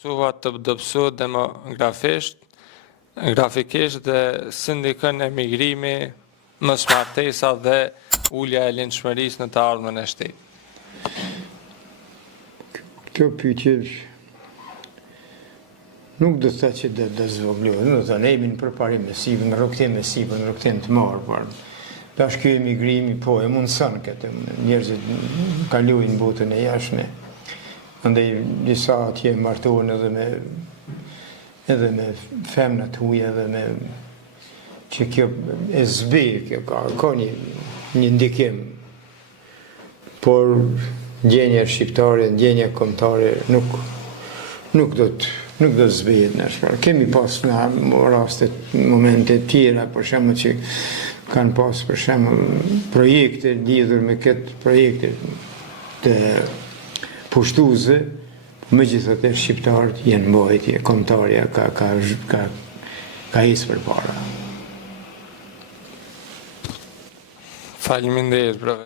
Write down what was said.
Të dobësohet grafikisht dhe si ndikon emigrimi, mosmartesa dhe ulja e lindshmërisë në të ardhmen e shtetit? Kjo pyetje nuk do të thotë që do zvoglohet, do të thonë ne jemi në përparim me sipër, në rrugtim të marrë, por tash ky emigrimi po e mundson këtë, njerëzit kalojnë në botën e jashtme. Andaj disa atje martohen edhe me femna të huaja, edhe me që kjo e zbe, kjo ka një ndikim. Por ndjenja shqiptare, ndjenja kombëtare nuk do të zbehet në shkallë. Kemi pas në raste, momente tjera, për shembull që kanë pas për shembull projekte lidhur me këtë projekte të pushtuese, megjithatë shqiptarët janë mbajtje, kombëtarja ka isë përpara. Faleminderit, profesor.